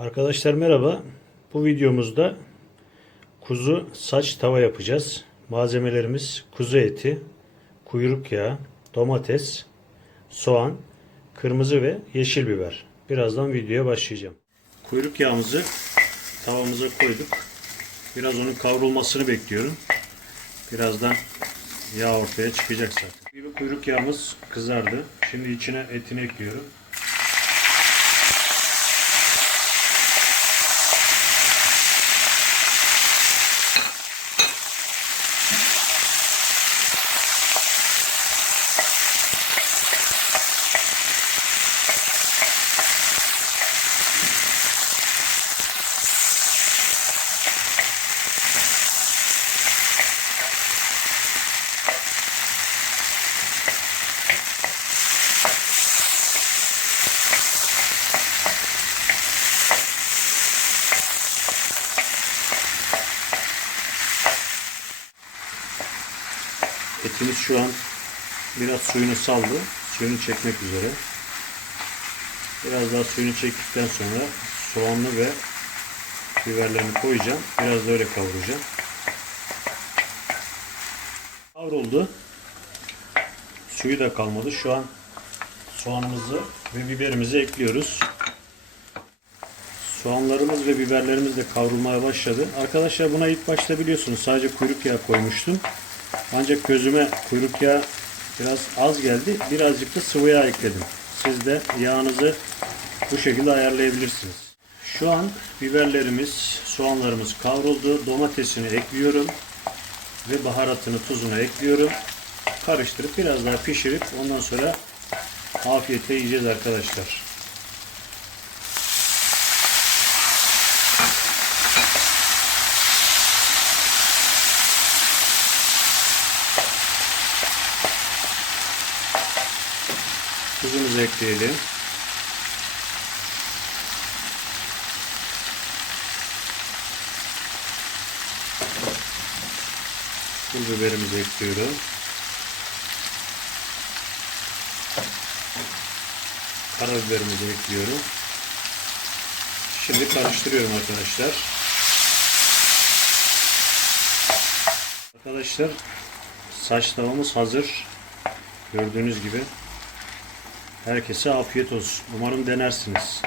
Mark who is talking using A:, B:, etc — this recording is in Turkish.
A: Arkadaşlar merhaba. Bu videomuzda kuzu saç tava yapacağız. Malzemelerimiz kuzu eti, kuyruk yağı, domates, soğan, kırmızı ve yeşil biber. Birazdan videoya başlayacağım. Kuyruk yağımızı tavamıza koyduk. Biraz onun kavrulmasını bekliyorum. Birazdan yağ ortaya çıkacak zaten. Kuyruk yağımız kızardı. Şimdi içine etini ekliyorum. Etimiz şu an biraz suyunu saldı. Suyunu çekmek üzere. Biraz daha suyunu çektikten sonra soğanlı ve biberlerini koyacağım. Biraz da öyle kavuracağım. Kavruldu. Suyu da kalmadı. Şu an soğanımızı ve biberimizi ekliyoruz. Soğanlarımız ve biberlerimiz de kavrulmaya başladı. Arkadaşlar buna ilk başta biliyorsunuz sadece kuyruk yağı koymuştum. Ancak gözüme kuyruk yağı biraz az geldi. Birazcık da sıvı yağ ekledim. Siz de yağınızı bu şekilde ayarlayabilirsiniz. Şu an biberlerimiz, soğanlarımız kavruldu. Domatesini ekliyorum. Ve baharatını, tuzunu ekliyorum. Karıştırıp biraz daha pişirip ondan sonra afiyetle yiyeceğiz arkadaşlar. Tuzumuzu ekleyelim. Pul biberimizi ekliyorum. Karabiberimizi ekliyorum. Şimdi karıştırıyorum arkadaşlar. Arkadaşlar saç tavamız hazır. Gördüğünüz gibi. Herkese afiyet olsun. Umarım denersiniz.